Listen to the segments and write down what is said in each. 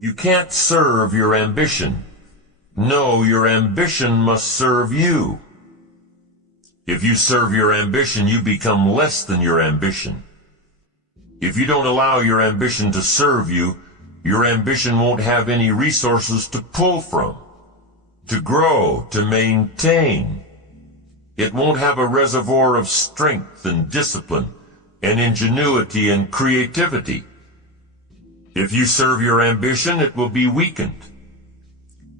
You can't serve your ambition. No, your ambition must serve you. If you serve your ambition, you become less than your ambition. If you don't allow your ambition to serve you, your ambition won't have any resources to pull from, to grow, to maintain. It won't have a reservoir of strength and discipline and ingenuity and creativity. If you serve your ambition, it will be weakened.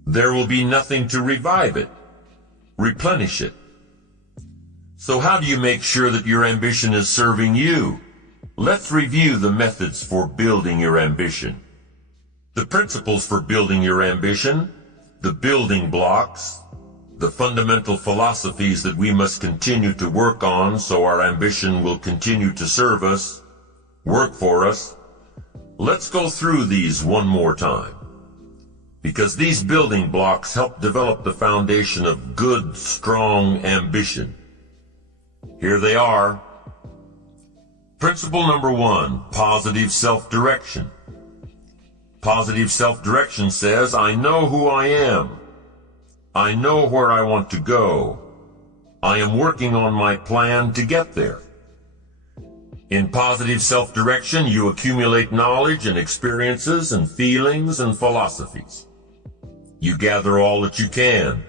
There will be nothing to revive it, replenish it. So how do you make sure that your ambition is serving you? Let's review the methods for building your ambition. The principles for building your ambition, the building blocks, the fundamental philosophies that we must continue to work on so our ambition will continue to serve us, work for us. Let's go through these one more time, because these building blocks help develop the foundation of good, strong ambition. Here they are. Principle number 1, positive self-direction. Positive self-direction says, I know who I am. I know where I want to go. I am working on my plan to get there. In positive self-direction, you accumulate knowledge and experiences and feelings and philosophies. You gather all that you can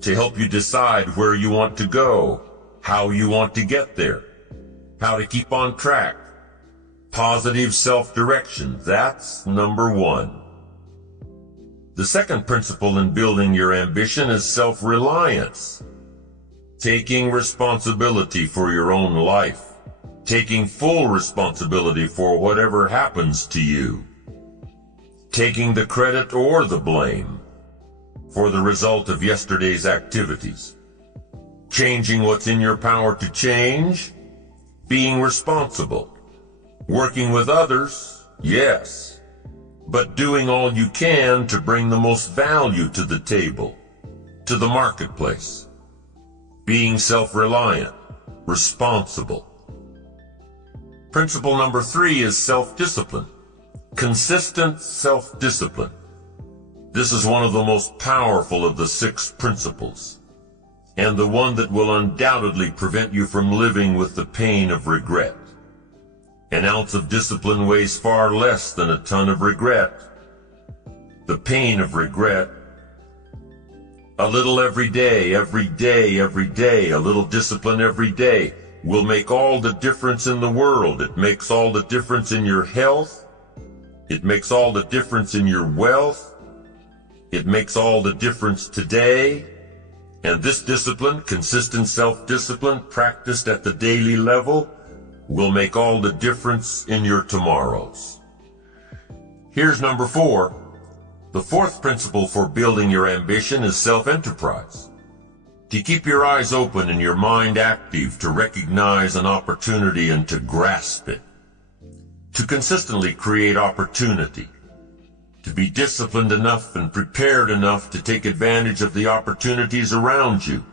to help you decide where you want to go, how you want to get there, how to keep on track. Positive self-direction, that's number 1. The second principle in building your ambition is self-reliance. Taking responsibility for your own life. Taking full responsibility for whatever happens to you. Taking the credit or the blame for the result of yesterday's activities. Changing what's in your power to change. Being responsible. Working with others, yes, but doing all you can to bring the most value to the table, to the marketplace. Being self-reliant, responsible. Principle number 3 is self-discipline. Consistent self-discipline. This is one of the most powerful of the 6 principles, and the one that will undoubtedly prevent you from living with the pain of regret. An ounce of discipline weighs far less than a ton of regret. The pain of regret. A little every day, every day, every day, a little discipline every day will make all the difference in the world. It makes all the difference in your health. It makes all the difference in your wealth. It makes all the difference today. And this discipline, consistent self-discipline, practiced at the daily level, will make all the difference in your tomorrows. Here's number 4. The 4th principle for building your ambition is self-enterprise. To keep your eyes open and your mind active to recognize an opportunity and to grasp it. To consistently create opportunity. To be disciplined enough and prepared enough to take advantage of the opportunities around you.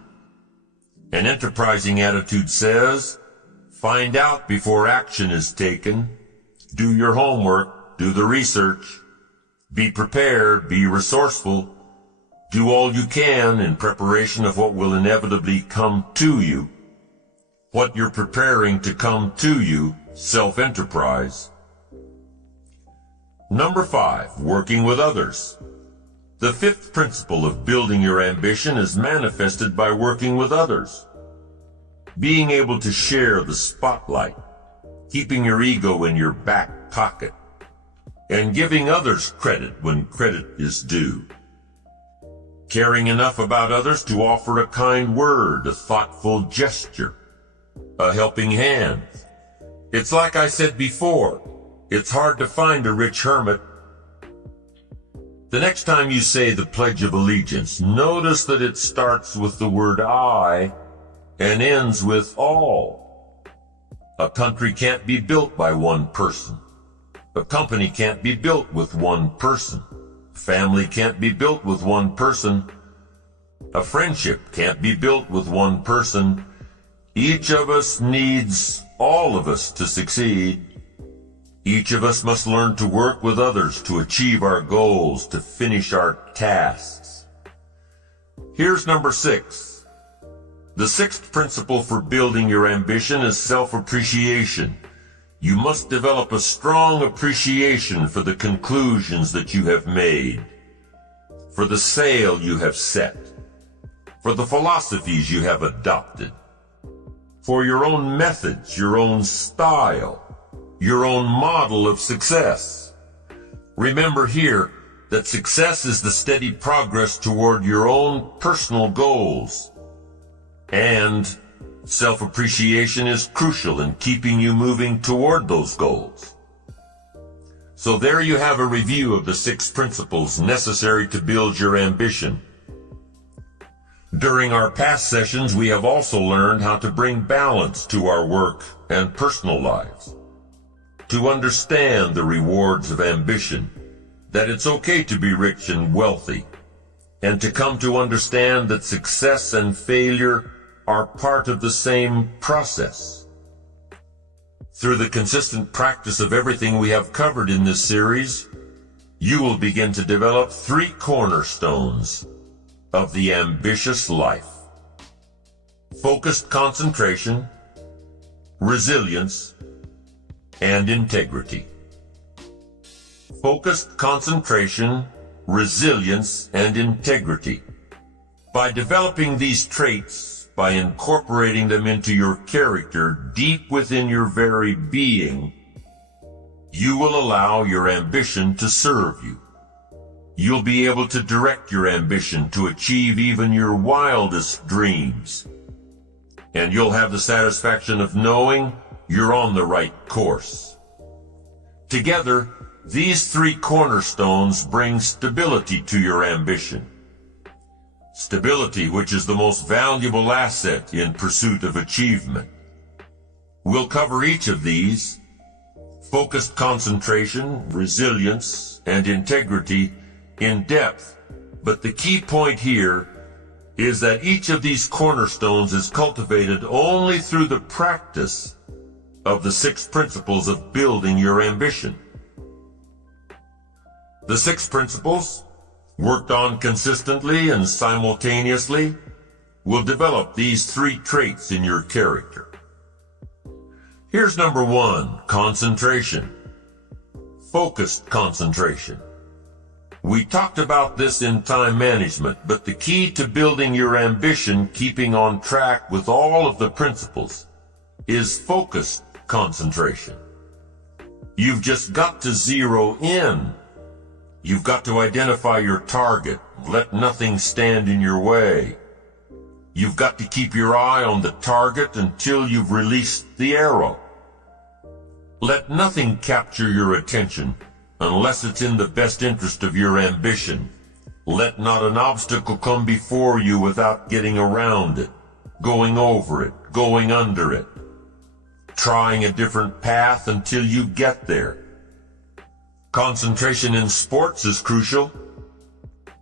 An enterprising attitude says, find out before action is taken. Do your homework. Do the research. Be prepared. Be resourceful. Do all you can in preparation of what will inevitably come to you. What you're preparing to come to you, self-enterprise. Number 5, working with others. The 5th principle of building your ambition is manifested by working with others. Being able to share the spotlight, keeping your ego in your back pocket, and giving others credit when credit is due. Caring enough about others to offer a kind word, a thoughtful gesture, a helping hand. It's like I said before, it's hard to find a rich hermit. The next time you say the Pledge of Allegiance, notice that it starts with the word I and ends with all. A country can't be built by one person. A company can't be built with one person. A family can't be built with one person. A friendship can't be built with one person. Each of us needs all of us to succeed. Each of us must learn to work with others to achieve our goals, to finish our tasks. Here's number 6. The 6th principle for building your ambition is self-appreciation. You must develop a strong appreciation for the conclusions that you have made, for the sail you have set, for the philosophies you have adopted, for your own methods, your own style, your own model of success. Remember here that success is the steady progress toward your own personal goals, and self-appreciation is crucial in keeping you moving toward those goals. So there you have a review of the 6 principles necessary to build your ambition. During our past sessions, we have also learned how to bring balance to our work and personal lives, to understand the rewards of ambition, that it's okay to be rich and wealthy, and to come to understand that success and failure are part of the same process. Through the consistent practice of everything we have covered in this series, you will begin to develop 3 cornerstones of the ambitious life: focused concentration, resilience, and integrity. Focused concentration, resilience, and integrity. By developing these traits, by incorporating them into your character deep within your very being, you will allow your ambition to serve you. You'll be able to direct your ambition to achieve even your wildest dreams. And you'll have the satisfaction of knowing you're on the right course. Together, these 3 cornerstones bring stability to your ambition. Stability, which is the most valuable asset in pursuit of achievement. We'll cover each of these, focused concentration, resilience, and integrity, in depth, but the key point here is that each of these cornerstones is cultivated only through the practice of the 6 principles of building your ambition. The 6 principles, worked on consistently and simultaneously, will develop these 3 traits in your character. Here's number 1, concentration. Focused concentration. We talked about this in time management, but the key to building your ambition, keeping on track with all of the principles, is focused concentration. You've just got to zero in. You've got to identify your target. Let nothing stand in your way. You've got to keep your eye on the target until you've released the arrow. Let nothing capture your attention unless it's in the best interest of your ambition. Let not an obstacle come before you without getting around it, going over it, going under it, trying a different path until you get there. Concentration in sports is crucial.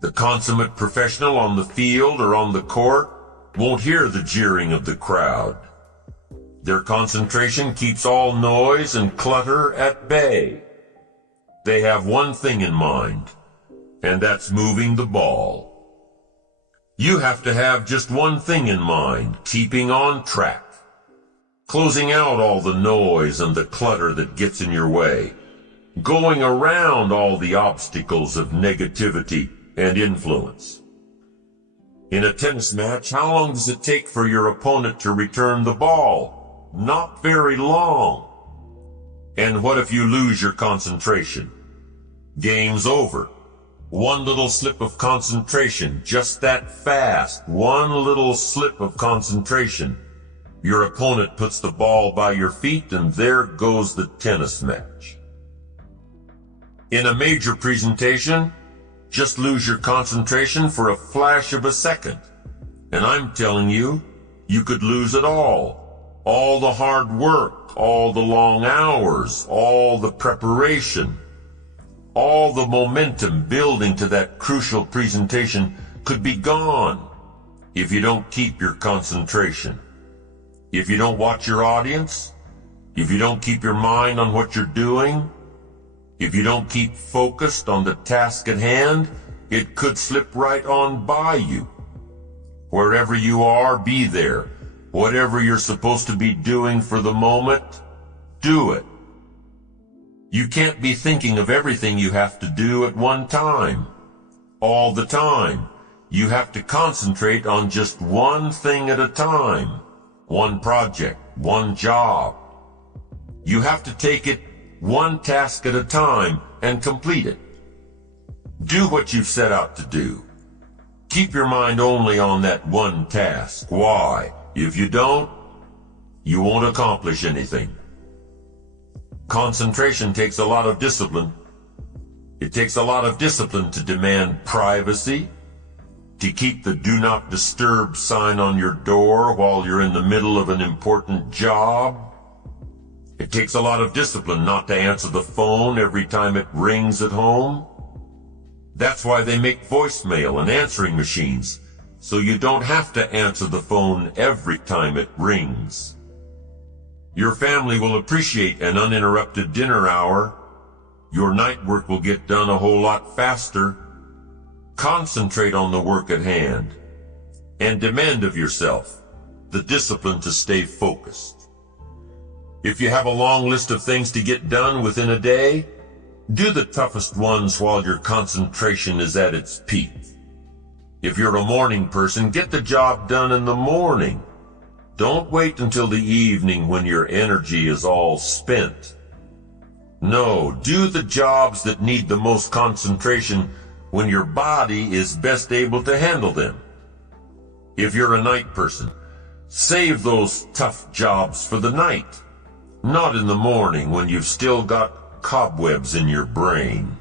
The consummate professional on the field or on the court won't hear the jeering of the crowd. Their concentration keeps all noise and clutter at bay. They have one thing in mind, and that's moving the ball. You have to have just one thing in mind, keeping on track, closing out all the noise and the clutter that gets in your way, going around all the obstacles of negativity and influence. In a tennis match, how long does it take for your opponent to return the ball? Not very long. And what if you lose your concentration? Game's over. One little slip of concentration, just that fast, one little slip of concentration. Your opponent puts the ball by your feet, and there goes the tennis match. In a major presentation, just lose your concentration for a flash of a second. And I'm telling you, you could lose it all. All the hard work, all the long hours, all the preparation, all the momentum building to that crucial presentation could be gone if you don't keep your concentration. If you don't watch your audience, If you don't keep your mind on what you're doing, if you don't keep focused on the task at hand, it could slip right on by you. Wherever you are, be there. Whatever you're supposed to be doing for the moment, do it. You can't be thinking of everything you have to do at one time, all the time. You have to concentrate on just one thing at a time, one project, one job. You have to take it one task at a time and complete it. Do what you've set out to do. Keep your mind only on that one task. Why? If you don't, you won't accomplish anything. Concentration takes a lot of discipline. It takes a lot of discipline to demand privacy, to keep the do not disturb sign on your door while you're in the middle of an important job. It takes a lot of discipline not to answer the phone every time it rings at home. That's why they make voicemail and answering machines, so you don't have to answer the phone every time it rings. Your family will appreciate an uninterrupted dinner hour. Your night work will get done a whole lot faster. Concentrate on the work at hand, and demand of yourself the discipline to stay focused. If you have a long list of things to get done within a day, do the toughest ones while your concentration is at its peak. If you're a morning person, get the job done in the morning. Don't wait until the evening when your energy is all spent. No, do the jobs that need the most concentration when your body is best able to handle them. If you're a night person, save those tough jobs for the night, not in the morning when you've still got cobwebs in your brain.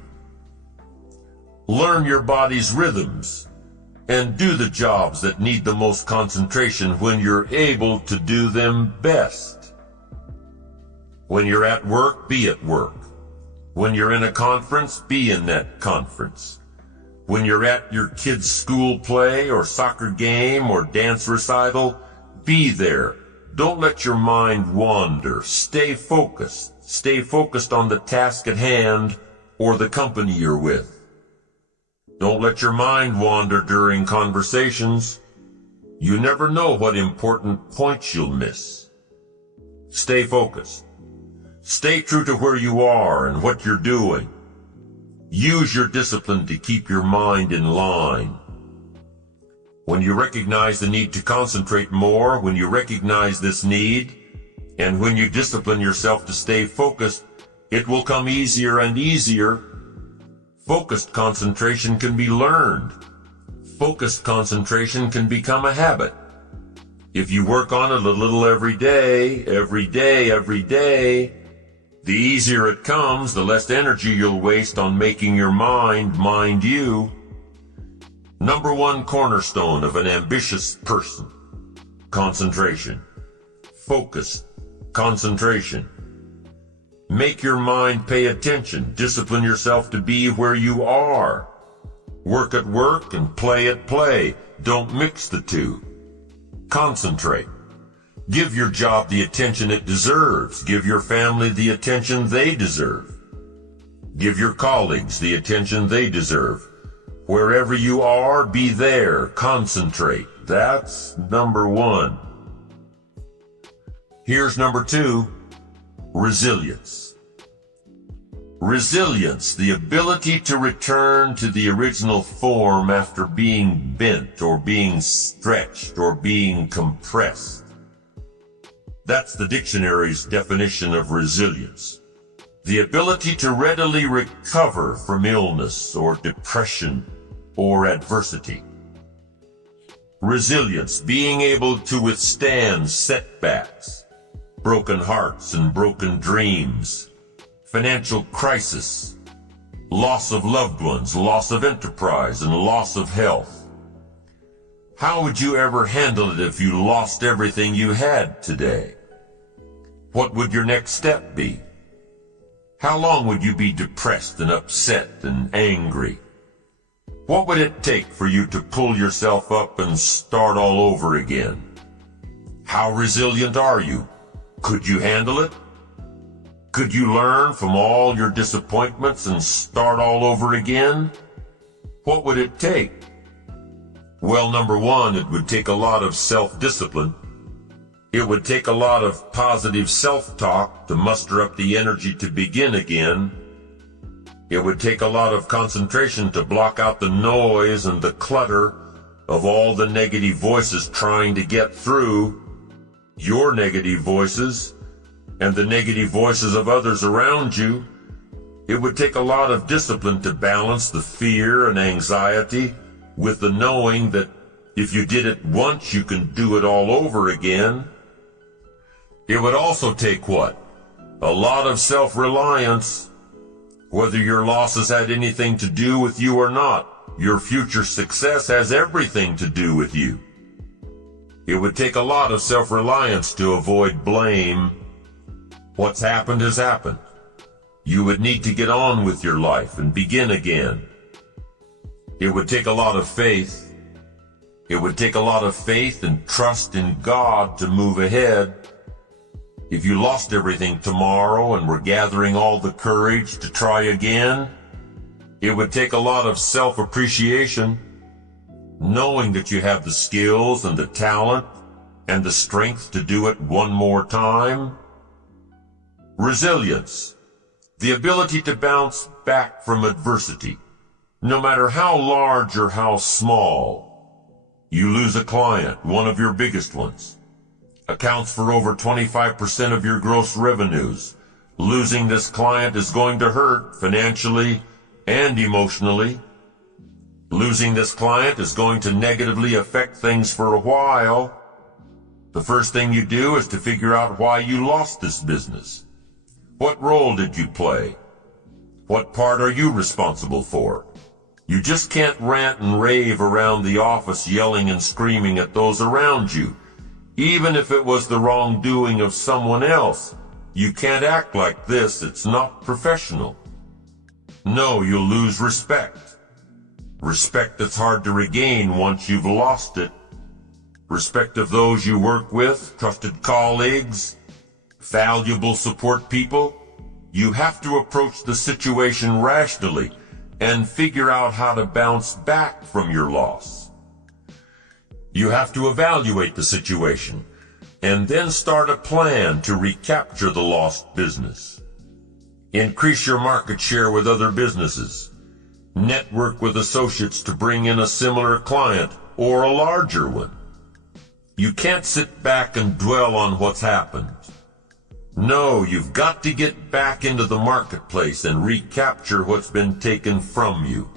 Learn your body's rhythms and do the jobs that need the most concentration when you're able to do them best. When you're at work, be at work. When you're in a conference, be in that conference. When you're at your kid's school play or soccer game or dance recital, be there. Don't let your mind wander. Stay focused. Stay focused on the task at hand or the company you're with. Don't let your mind wander during conversations. You never know what important points you'll miss. Stay focused. Stay true to where you are and what you're doing. Use your discipline to keep your mind in line. When you recognize the need to concentrate more, when you recognize this need, and when you discipline yourself to stay focused, it will come easier and easier. Focused concentration can be learned. Focused concentration can become a habit. If you work on it a little every day, the easier it comes, the less energy you'll waste on making your mind you. Number one cornerstone of an ambitious person: concentration. Focus, concentration. Make your mind pay attention. Discipline yourself to be where you are. Work at work and play at play. Don't mix the two. Concentrate. Give your job the attention it deserves. Give your family the attention they deserve. Give your colleagues the attention they deserve. Wherever you are, be there. Concentrate. That's number one. Here's number two: resilience. Resilience, the ability to return to the original form after being bent or being stretched or being compressed. That's the dictionary's definition of resilience. The ability to readily recover from illness or depression or adversity. Resilience, being able to withstand setbacks, broken hearts and broken dreams, financial crisis, loss of loved ones, loss of enterprise, and loss of health. How would you ever handle it if you lost everything you had today? What would your next step be? How long would you be depressed and upset and angry? What would it take for you to pull yourself up and start all over again? How resilient are you? Could you handle it? Could you learn from all your disappointments and start all over again? What would it take? Well, number one, it would take a lot of self-discipline. It would take a lot of positive self-talk to muster up the energy to begin again. It would take a lot of concentration to block out the noise and the clutter of all the negative voices trying to get through, your negative voices and the negative voices of others around you. It would take a lot of discipline to balance the fear and anxiety with the knowing that if you did it once, you can do it all over again. It would also take what? A lot of self-reliance. Whether your losses had anything to do with you or not, your future success has everything to do with you. It would take a lot of self-reliance to avoid blame. What's happened has happened. You would need to get on with your life and begin again. It would take a lot of faith. It would take a lot of faith and trust in God to move ahead. If you lost everything tomorrow and were gathering all the courage to try again, it would take a lot of self-appreciation, knowing that you have the skills and the talent and the strength to do it one more time. Resilience, the ability to bounce back from adversity, no matter how large or how small. You lose a client, one of your biggest ones. Accounts for over 25% of your gross revenues. Losing this client is going to hurt financially and emotionally. Losing this client is going to negatively affect things for a while. The first thing you do is to figure out why you lost this business. What role did you play? What part are you responsible for? You just can't rant and rave around the office yelling and screaming at those around you. Even if it was the wrongdoing of someone else, you can't act like this. It's not professional. No, you'll lose respect. Respect that's hard to regain once you've lost it. Respect of those you work with, trusted colleagues, valuable support people. You have to approach the situation rationally and figure out how to bounce back from your loss. You have to evaluate the situation and then start a plan to recapture the lost business. Increase your market share with other businesses. Network with associates to bring in a similar client or a larger one. You can't sit back and dwell on what's happened. No, you've got to get back into the marketplace and recapture what's been taken from you.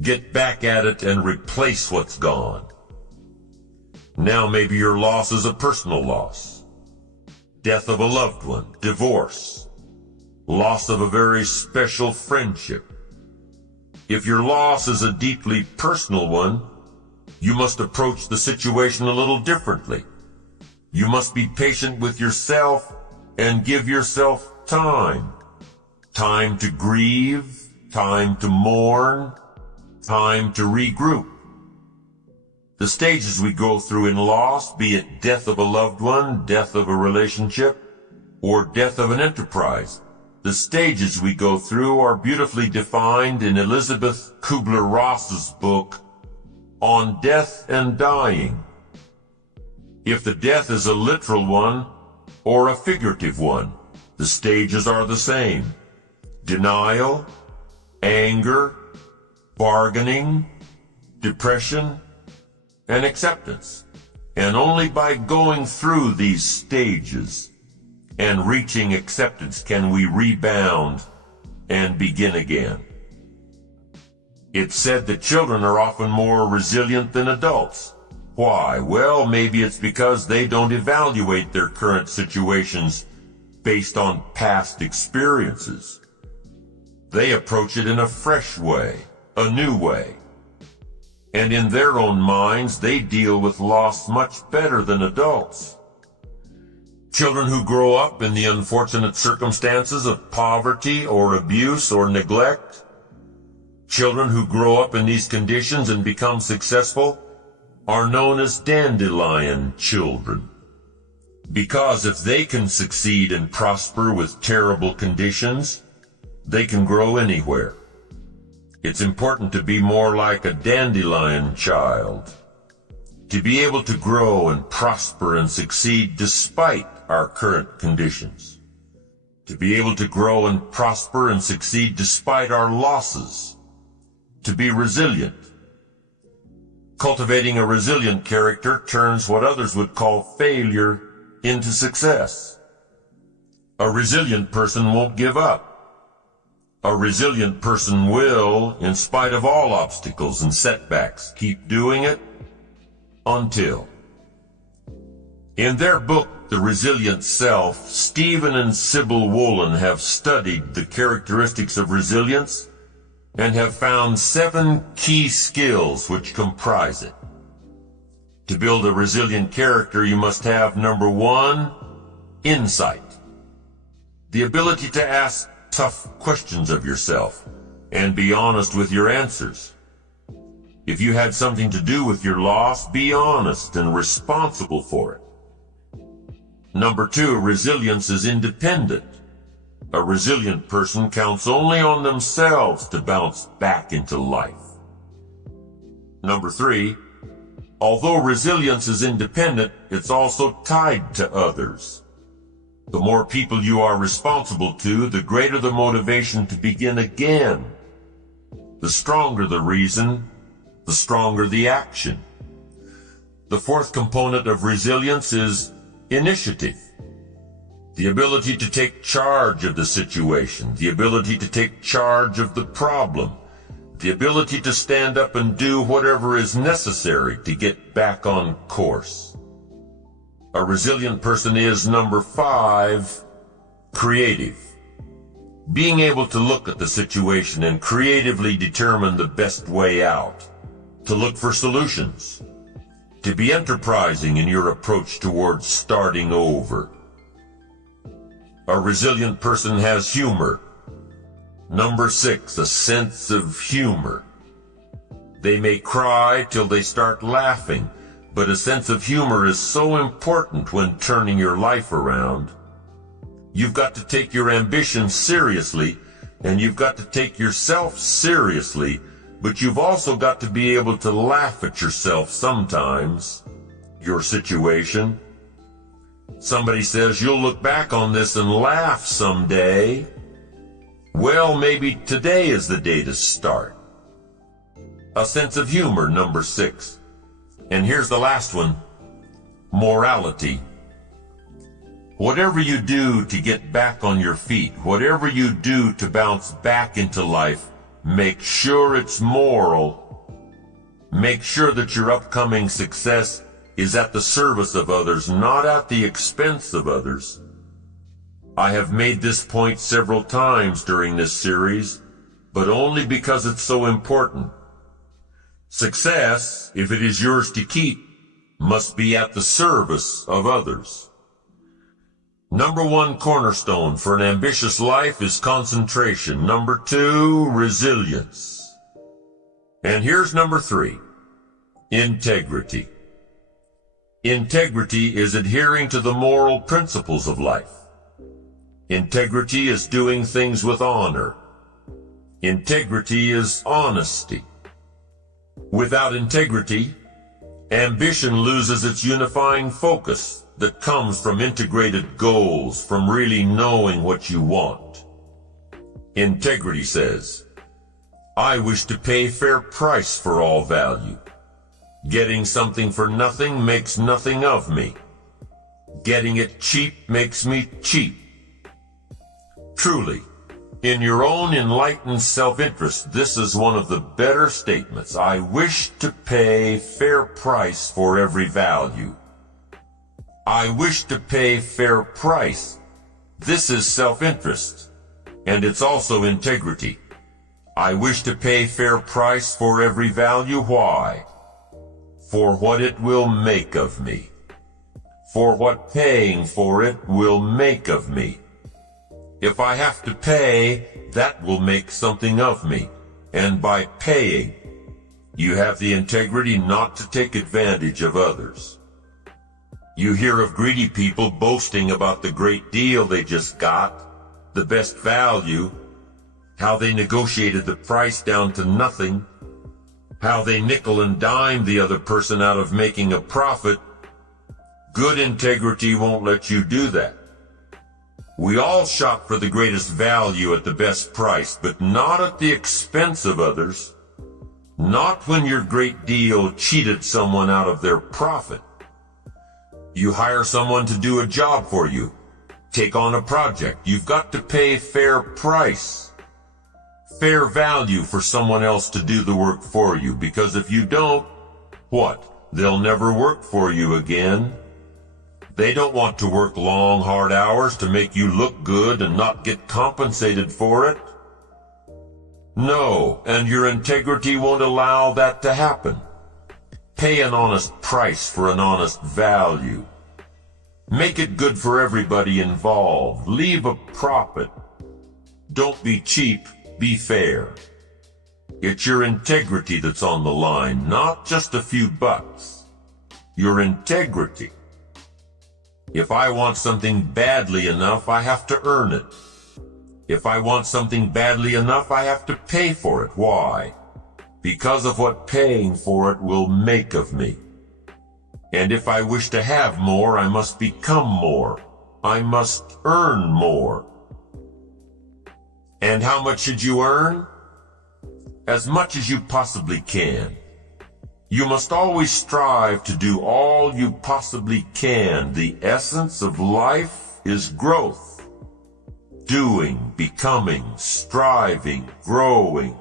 Get back at it and replace what's gone. Now maybe your loss is a personal loss. Death of a loved one, divorce, loss of a very special friendship. If your loss is a deeply personal one, you must approach the situation a little differently. You must be patient with yourself and give yourself time. Time to grieve, time to mourn, time to regroup. The stages we go through in loss, be it death of a loved one, death of a relationship, or death of an enterprise, the stages we go through are beautifully defined in Elizabeth Kubler-Ross's book, On Death and Dying. If the death is a literal one or a figurative one, the stages are the same. Denial, anger, bargaining, depression, and acceptance. And only by going through these stages and reaching acceptance can we rebound and begin again. It's said that children are often more resilient than adults. Why? Well, maybe it's because they don't evaluate their current situations based on past experiences. They approach it in a fresh way, a new way. And in their own minds, they deal with loss much better than adults. Children who grow up in the unfortunate circumstances of poverty or abuse or neglect, children who grow up in these conditions and become successful, are known as dandelion children. Because if they can succeed and prosper with terrible conditions, they can grow anywhere. It's important to be more like a dandelion child, to be able to grow and prosper and succeed despite our current conditions, to be able to grow and prosper and succeed despite our losses, to be resilient. Cultivating a resilient character turns what others would call failure into success. A resilient person won't give up. A resilient person will, in spite of all obstacles and setbacks, keep doing it until. In their book, The Resilient Self, Stephen and Sybil Woolen have studied the characteristics of resilience and have found 7 key skills which comprise it. To build a resilient character, you must have, number 1, insight. The ability to ask tough questions of yourself and be honest with your answers. If you had something to do with your loss, be honest and responsible for it. Number 2, resilience is independent. A resilient person counts only on themselves to bounce back into life. Number 3, although resilience is independent, it's also tied to others. The more people you are responsible to, the greater the motivation to begin again. The stronger the reason, the stronger the action. The 4th component of resilience is initiative. The ability to take charge of the situation, the ability to take charge of the problem, the ability to stand up and do whatever is necessary to get back on course. A resilient person is, number 5, creative. Being able to look at the situation and creatively determine the best way out, to look for solutions, to be enterprising in your approach towards starting over. A resilient person has humor. Number 6, a sense of humor. They may cry till they start laughing, but a sense of humor is so important when turning your life around. You've got to take your ambition seriously, and you've got to take yourself seriously, but you've also got to be able to laugh at yourself sometimes, your situation. Somebody says you'll look back on this and laugh someday. Well, maybe today is the day to start. A sense of humor, number 6. And here's the last one, morality. Whatever you do to get back on your feet, whatever you do to bounce back into life, make sure it's moral. Make sure that your upcoming success is at the service of others, not at the expense of others. I have made this point several times during this series, but only because it's so important. Success, if it is yours to keep, must be at the service of others. Number 1 cornerstone for an ambitious life is concentration. Number 2, resilience. And here's number 3, integrity. Integrity is adhering to the moral principles of life. Integrity is doing things with honor. Integrity is honesty. Without integrity, ambition loses its unifying focus that comes from integrated goals, from really knowing what you want. Integrity says, I wish to pay fair price for all value. Getting something for nothing makes nothing of me. Getting it cheap makes me cheap. Truly, in your own enlightened self-interest, this is one of the better statements. I wish to pay fair price for every value. I wish to pay fair price. This is self-interest, and it's also integrity. I wish to pay fair price for every value. Why? For what it will make of me. For what paying for it will make of me. If I have to pay, that will make something of me. And by paying, you have the integrity not to take advantage of others. You hear of greedy people boasting about the great deal they just got, the best value, how they negotiated the price down to nothing, how they nickel and dime the other person out of making a profit. Good integrity won't let you do that. We all shop for the greatest value at the best price, but not at the expense of others. Not when your great deal cheated someone out of their profit. You hire someone to do a job for you, take on a project. You've got to pay fair price, fair value for someone else to do the work for you, because if you don't, what? They'll never work for you again. They don't want to work long, hard hours to make you look good and not get compensated for it. No, and your integrity won't allow that to happen. Pay an honest price for an honest value. Make it good for everybody involved. Leave a profit. Don't be cheap, be fair. It's your integrity that's on the line, not just a few bucks. Your integrity. If I want something badly enough, I have to earn it. If I want something badly enough, I have to pay for it. Why? Because of what paying for it will make of me. And if I wish to have more, I must become more. I must earn more. And how much should you earn? As much as you possibly can. You must always strive to do all you possibly can. The essence of life is growth. Doing, becoming, striving, growing,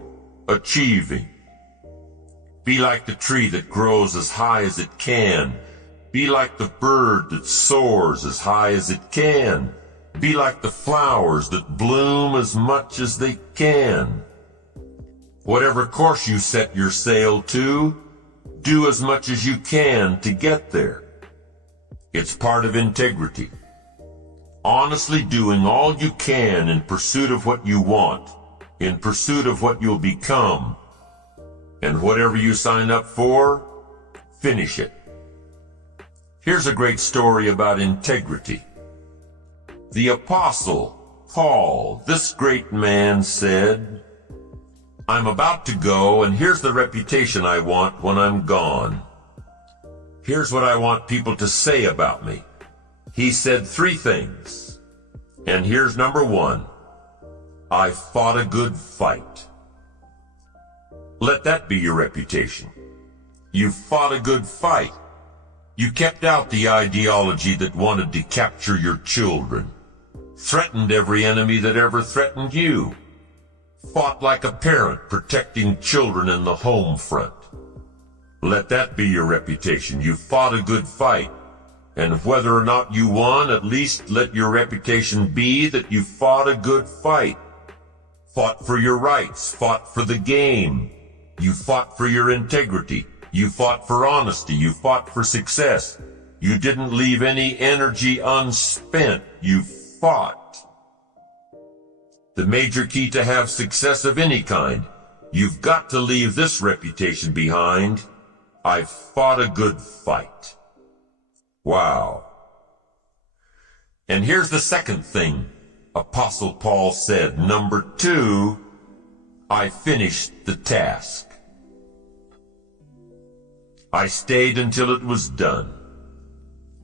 achieving. Be like the tree that grows as high as it can. Be like the bird that soars as high as it can. Be like the flowers that bloom as much as they can. Whatever course you set your sail to, do as much as you can to get there. It's part of integrity. Honestly doing all you can in pursuit of what you want, in pursuit of what you'll become. And whatever you sign up for, finish it. Here's a great story about integrity. The Apostle Paul, this great man, said, "I'm about to go, and here's the reputation I want when I'm gone. Here's what I want people to say about me." He said 3 things, and here's number 1. I fought a good fight. Let that be your reputation. You fought a good fight. You kept out the ideology that wanted to capture your children, threatened every enemy that ever threatened you, fought like a parent protecting children in the home front. Let that be your reputation. You fought a good fight. And whether or not you won, at least let your reputation be that you fought a good fight. Fought for your rights, fought for the game. You fought for your integrity. You fought for honesty. You fought for success. You didn't leave any energy unspent. You fought. The major key to have success of any kind, you've got to leave this reputation behind. I've fought a good fight. Wow. And here's the second thing Apostle Paul said. Number 2, I finished the task. I stayed until it was done.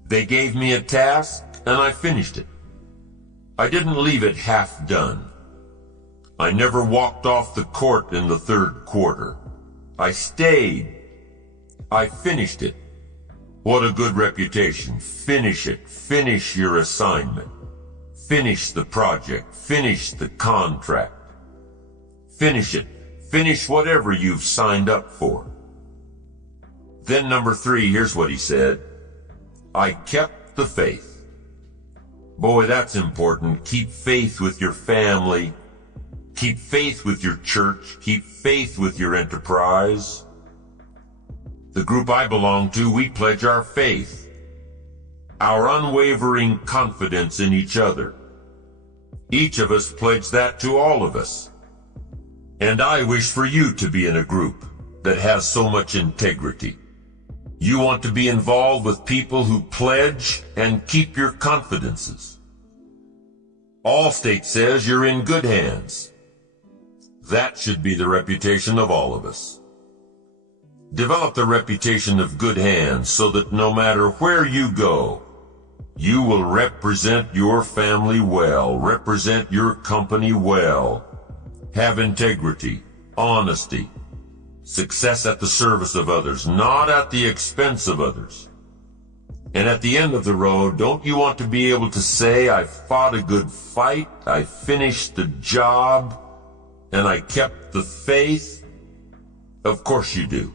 They gave me a task, and I finished it. I didn't leave it half done. I never walked off the court in the 3rd quarter. I stayed. I finished it. What a good reputation. Finish it. Finish your assignment. Finish the project. Finish the contract. Finish it. Finish whatever you've signed up for. Then number 3, here's what he said. I kept the faith. Boy, that's important. Keep faith with your family. Keep faith with your church. Keep faith with your enterprise. The group I belong to, we pledge our faith, our unwavering confidence in each other. Each of us pledge that to all of us. And I wish for you to be in a group that has so much integrity. You want to be involved with people who pledge and keep your confidences. Allstate says you're in good hands. That should be the reputation of all of us. Develop the reputation of good hands so that no matter where you go, you will represent your family well, represent your company well, have integrity, honesty, success at the service of others, not at the expense of others. And at the end of the road, don't you want to be able to say, I fought a good fight, I finished the job, and I kept the faith? Of course you do.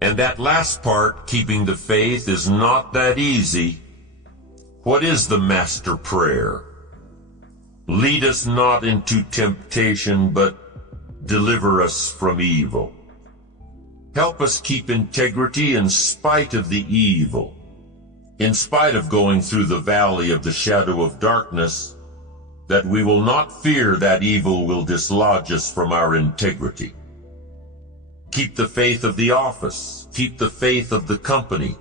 And that last part, keeping the faith, is not that easy. What is the master prayer? Lead us not into temptation, but deliver us from evil. Help us keep integrity in spite of the evil. In spite of going through the valley of the shadow of darkness, that we will not fear that evil will dislodge us from our integrity. Keep the faith of the office. Keep the faith of the company.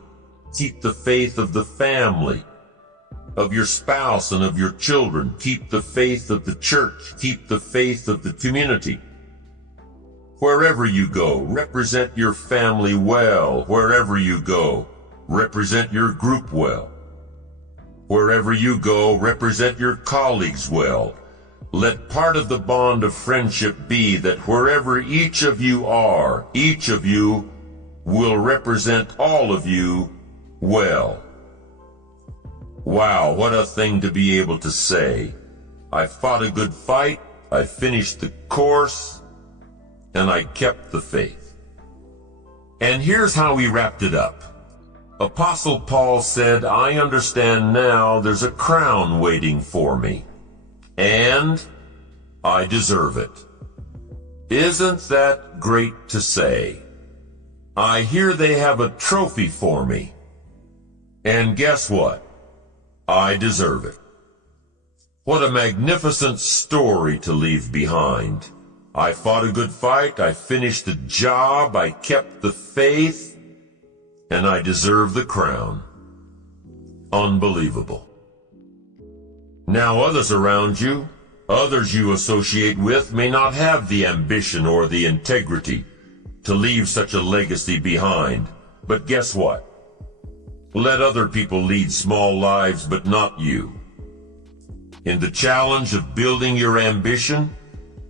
Keep the faith of the family, of your spouse and of your children. Keep the faith of the church. Keep the faith of the community. Wherever you go, represent your family well. Wherever you go, represent your group well. Wherever you go, represent your colleagues well. Let part of the bond of friendship be that wherever each of you are, each of you will represent all of you well. Wow, what a thing to be able to say. I fought a good fight, I finished the course, and I kept the faith. And here's how he wrapped it up. Apostle Paul said, I understand now there's a crown waiting for me, and I deserve it. Isn't that great to say? I hear they have a trophy for me, and guess what? I deserve it. What a magnificent story to leave behind. I fought a good fight, I finished the job, I kept the faith, and I deserve the crown. Unbelievable. Now others around you, others you associate with, may not have the ambition or the integrity to leave such a legacy behind. But guess what? Let other people lead small lives, but not you. In the challenge of building your ambition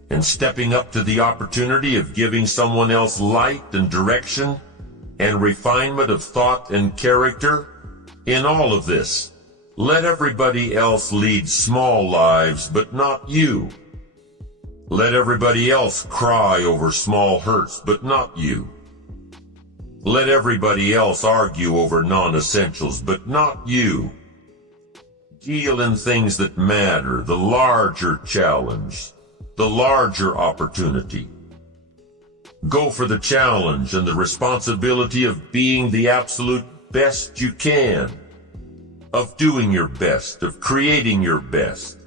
and stepping up to the opportunity of giving someone else light and direction and refinement of thought and character, in all of this, let everybody else lead small lives, but not you. Let everybody else cry over small hurts, but not you. Let everybody else argue over non-essentials, but not you. Deal in things that matter, the larger challenge, the larger opportunity. Go for the challenge and the responsibility of being the absolute best you can, of doing your best, of creating your best,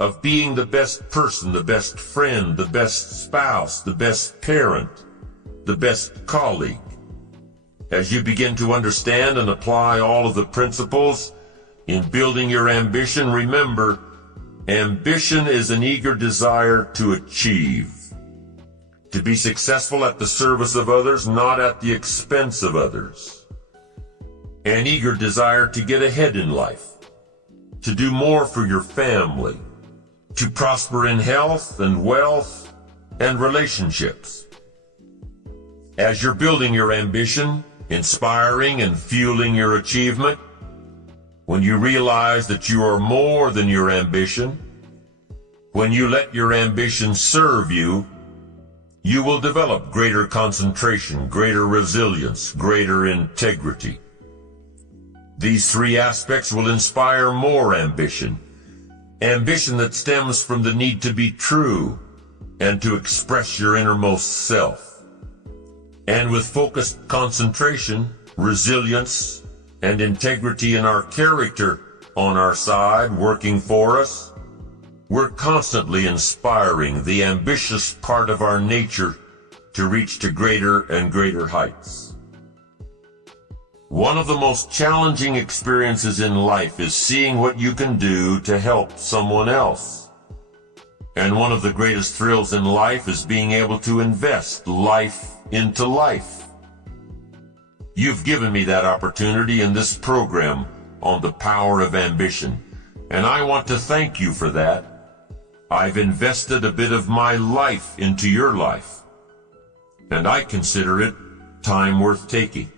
of being the best person, the best friend, the best spouse, the best parent, the best colleague. As you begin to understand and apply all of the principles in building your ambition, remember, ambition is an eager desire to achieve, to be successful at the service of others, not at the expense of others. An eager desire to get ahead in life, to do more for your family, to prosper in health and wealth and relationships. As you're building your ambition, inspiring and fueling your achievement, when you realize that you are more than your ambition, when you let your ambition serve you, you will develop greater concentration, greater resilience, greater integrity. These three aspects will inspire more ambition. Ambition that stems from the need to be true and to express your innermost self. And with focused concentration, resilience, and integrity in our character on our side, working for us, we're constantly inspiring the ambitious part of our nature to reach to greater and greater heights. One of the most challenging experiences in life is seeing what you can do to help someone else. And one of the greatest thrills in life is being able to invest life into life. You've given me that opportunity in this program on the power of ambition, and I want to thank you for that. I've invested a bit of my life into your life, and I consider it time worth taking.